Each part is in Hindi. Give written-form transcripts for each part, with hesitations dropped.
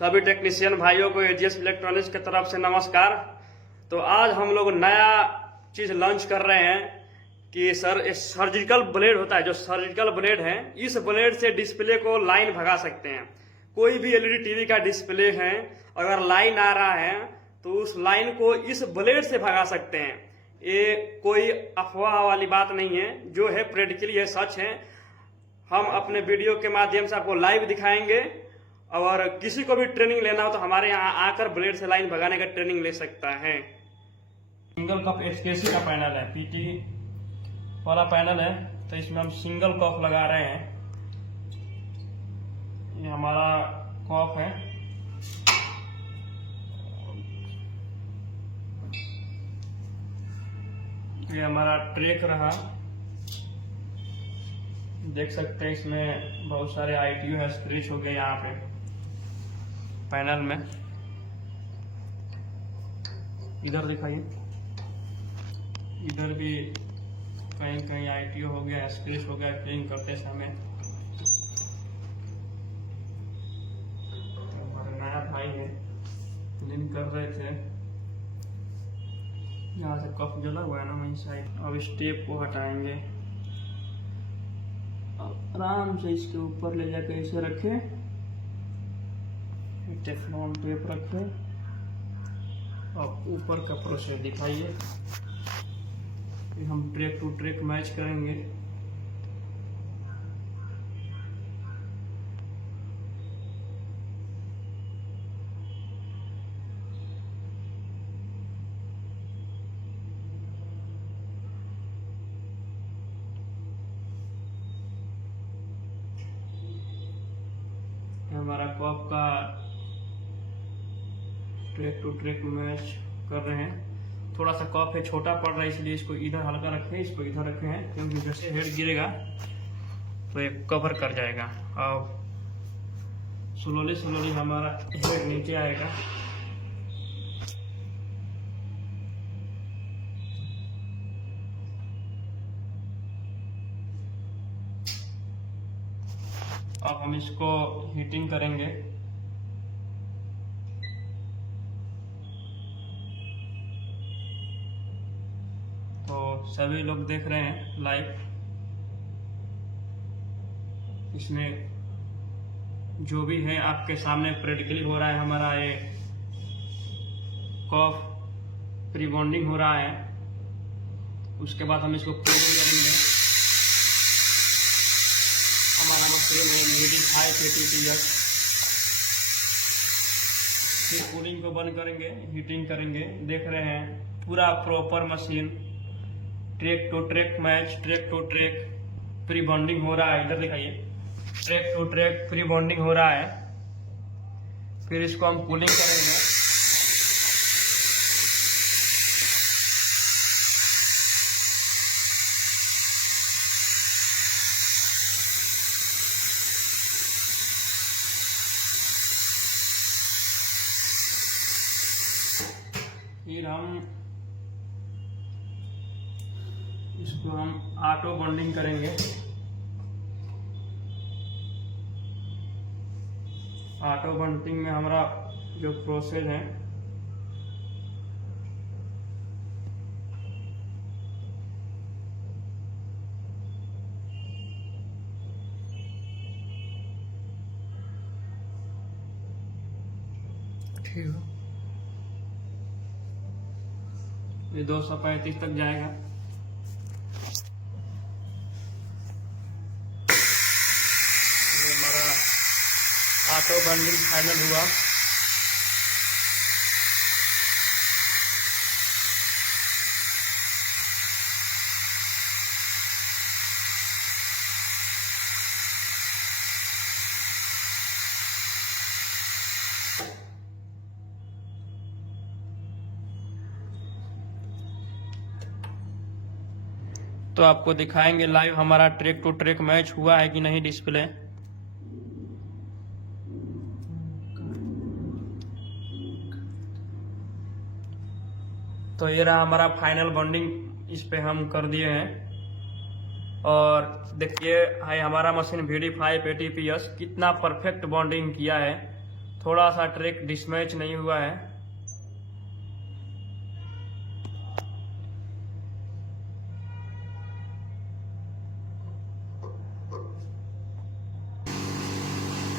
सभी टेक्नीशियन भाइयों को एजीएस इलेक्ट्रॉनिक्स की तरफ से नमस्कार। तो आज हम लोग नया चीज लॉन्च कर रहे हैं कि सर सर्जिकल ब्लेड होता है, जो सर्जिकल ब्लेड है, इस ब्लेड से डिस्प्ले को लाइन भगा सकते हैं। कोई भी एलईडी टीवी का डिस्प्ले है, अगर लाइन आ रहा है तो उस लाइन को इस ब्लेड से भगा सकते हैं। ये कोई अफवाह वाली बात नहीं है, जो है प्रैक्टिकली है, सच है। हम अपने वीडियो के माध्यम से आपको लाइव दिखाएंगे और किसी को भी ट्रेनिंग लेना हो तो हमारे यहाँ आकर ब्लेड से लाइन भगाने का ट्रेनिंग ले सकता है। सिंगल कप एचकेसी का पैनल है, पीटी वाला पैनल है, तो इसमें हम सिंगल कप लगा रहे हैं। ये हमारा कप है, ये हमारा ट्रैक रहा, देख सकते हैं इसमें बहुत सारे आईटीयू है, स्क्रैच हो गए यहाँ पे पैनल में। इधर दिखाइए, इधर भी कहीं कहीं आईटीयू हो गया, स्क्रैच हो गया क्लीन करते समय। तो हमारे नया भाई है, क्लीन कर रहे थे। यहाँ से कप जला हुआ है ना वहीं साइड। अब इस टेप को हटाएंगे, आराम से इसके ऊपर ले जाकर इसे रखे, टेफ्लॉन टेप रखे और ऊपर का प्रोसेस दिखाइए। हम ट्रैक टू ट्रैक मैच करेंगे। हमारा कप का ट्रैक टू ट्रैक मैच कर रहे हैं। थोड़ा सा कप है, छोटा पड़ रहा है, इसलिए इसको इधर हल्का रखे, इसको इधर रखे हैं, क्योंकि जैसे हेड गिरेगा तो ये कवर कर जाएगा और स्लोली स्लोली हमारा हेड नीचे आएगा। अब हम इसको हीटिंग करेंगे। तो सभी लोग देख रहे हैं लाइव, इसमें जो भी है आपके सामने प्रैक्टिकली हो रहा है। हमारा ये कफ प्री बॉन्डिंग हो रहा है, उसके बाद हम इसको कूलिंग करेंगे। हमारा फिर कूलिंग को बंद करेंगे, हीटिंग करेंगे। देख रहे हैं पूरा proper machine, track to track match, track to track pre bonding हो रहा है। इधर दिखाइए, track to track pre bonding हो रहा है। फिर इसको हम कूलिंग करेंगे। फिर इसको हम ऑटो बॉन्डिंग करेंगे। ऑटो बॉन्डिंग में हमारा जो प्रोसेस है, ठीक है, ये 235 तक जाएगा। हमारा ऑटो बॉन्डिंग फाइनल हुआ। तो आपको दिखाएंगे लाइव हमारा ट्रैक टू ट्रैक मैच हुआ है कि नहीं डिस्प्ले। तो ये रहा हमारा फाइनल बॉन्डिंग, इस पे हम कर दिए हैं। और देखिए है हमारा मशीन VD5 ATPS कितना परफेक्ट बॉन्डिंग किया है। थोड़ा सा ट्रैक डिसमैच नहीं हुआ है।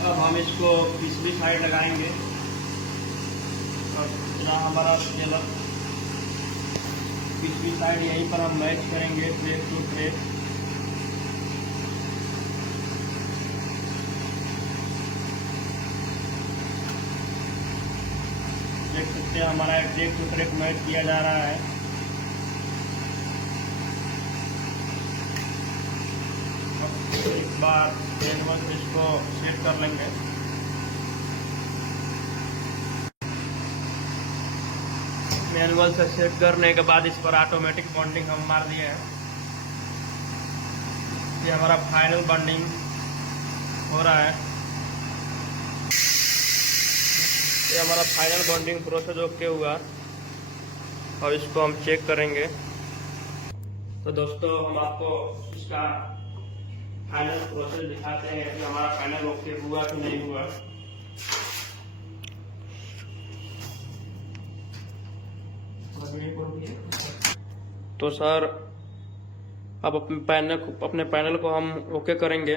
अब हम इसको पिछली साइड लगाएंगे और दूसरा हमारा टेलर पिछली साइड यहीं पर हम मैच करेंगे ट्रैक टू ट्रैक। देख सकते हैं हमारा ट्रैक टू ट्रैक मैच किया जा रहा है। एक बार मैनुअल इसको सेट कर लेंगे। मैनुअल से सेट करने के बाद इस पर ऑटोमेटिक बॉन्डिंग हम मार दिए हैं। ये हमारा फाइनल बॉन्डिंग हो रहा है। ये हमारा फाइनल बॉन्डिंग प्रोसेस ओके हुआ और इसको हम चेक करेंगे। तो दोस्तों हम आपको इसका फाइनल प्रोसेस दिखाते हैं कि हमारा फाइनल ओके हुआ कि नहीं हुआ। तो सर अब अपने पैनल को हम ओके करेंगे,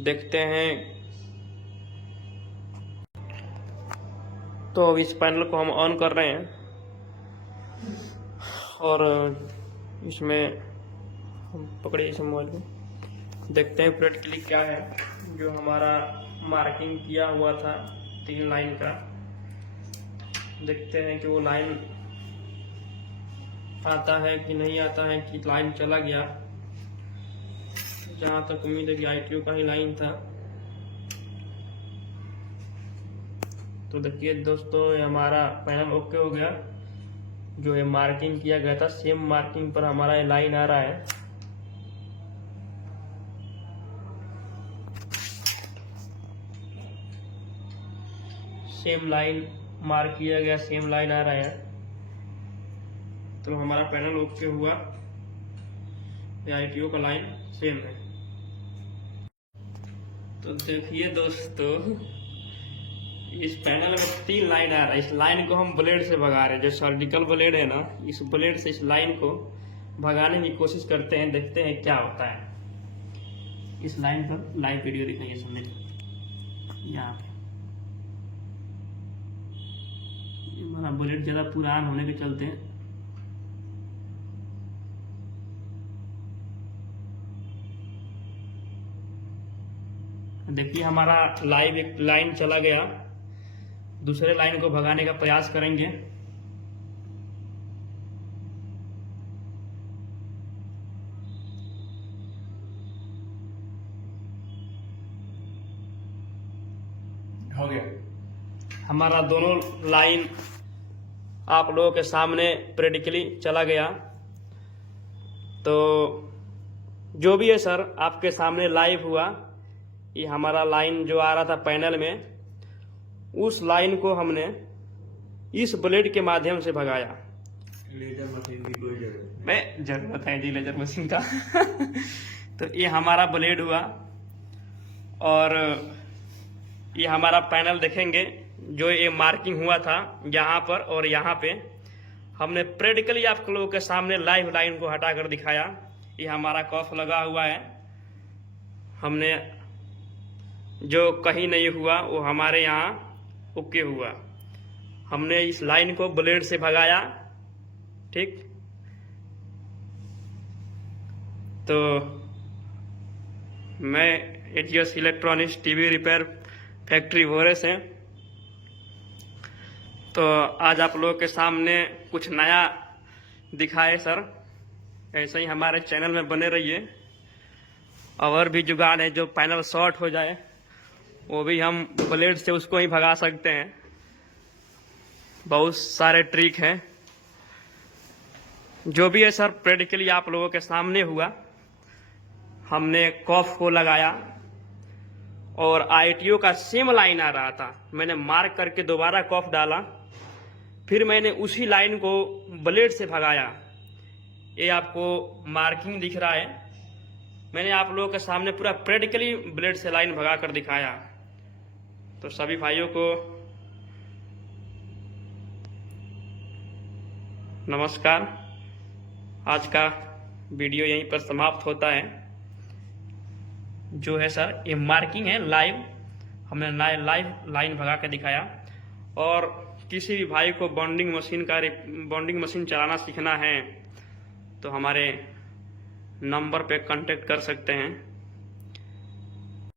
देखते हैं। तो अब इस पैनल को हम ऑन कर रहे हैं और इसमें हम पकड़िए इस मोबाइल को, देखते हैं प्रैक्टिकली क्या है। जो हमारा मार्किंग किया हुआ था 3 लाइन का, देखते हैं कि वो लाइन आता है कि नहीं आता है, कि लाइन चला गया। जहाँ तक उम्मीद है कि ITO का ही लाइन था। तो देखिए दोस्तों ये हमारा पैनल ओके हो गया। जो ये मार्किंग किया गया था सेम मार्किंग पर हमारा ये लाइन आ रहा है। सेम लाइन मार्क किया गया, सेम लाइन आ रहा है। तो हमारा पैनल ओके हुआ। ITO का लाइन सेम है। तो देखिए दोस्तों इस पैनल में 3 लाइन आ रहा है। इस लाइन को हम ब्लेड से भगा रहे हैं। जो सर्जिकल ब्लेड है ना, इस ब्लेड से इस लाइन को भगाने की कोशिश करते हैं, देखते हैं क्या होता है। इस लाइन पर लाइव वीडियो दिखाइए समझ। यहाँ पे हमारा ब्लेड ज़्यादा पुरान होने के चलते देखिए हमारा लाइव एक लाइन चला गया। दूसरे लाइन को भगाने का प्रयास करेंगे। हो गया हमारा दोनों लाइन आप लोगों के सामने प्रैक्टिकली चला गया। तो जो भी है सर आपके सामने लाइव हुआ। ये हमारा लाइन जो आ रहा था पैनल में, उस लाइन को हमने इस ब्लेड के माध्यम से भगाया। लेजर मशीन की कोई जरूरत नहीं, जरूरत है जी लेजर मशीन का। तो ये हमारा ब्लेड हुआ और ये हमारा पैनल देखेंगे। जो ये मार्किंग हुआ था यहाँ पर और यहाँ पे, हमने प्रैक्टिकली आप लोगों के सामने लाइव लाइन को हटाकर दिखाया। ये हमारा कफ लगा हुआ है। हमने जो कहीं नहीं हुआ वो हमारे यहाँ ओके हुआ। हमने इस लाइन को ब्लेड से भगाया, ठीक। तो मैं AGS electronics TV repair factory भोरे से, तो आज आप लोगों के सामने कुछ नया दिखाए सर। ऐसे ही हमारे चैनल में बने रहिए। और भी जुगाड़ है, जो पैनल शॉर्ट हो जाए वो भी हम ब्लेड से उसको ही भगा सकते हैं। बहुत सारे ट्रिक हैं। जो भी है सर प्रैक्टिकली आप लोगों के सामने हुआ। हमने कॉफ को लगाया और ITO का सेम लाइन आ रहा था। मैंने मार्क करके दोबारा कॉफ डाला, फिर मैंने उसी लाइन को ब्लेड से भगाया। ये आपको मार्किंग दिख रहा है। मैंने आप लोगों के सामने पूरा प्रैक्टिकली ब्लेड से लाइन भगा कर दिखाया। तो सभी भाइयों को नमस्कार। आज का वीडियो यहीं पर समाप्त होता है। जो है सर ये मार्किंग है लाइव, हमने लाइव लाइन भगा के दिखाया। और किसी भी भाई को बॉन्डिंग मशीन चलाना सीखना है तो हमारे नंबर पे कांटेक्ट कर सकते हैं।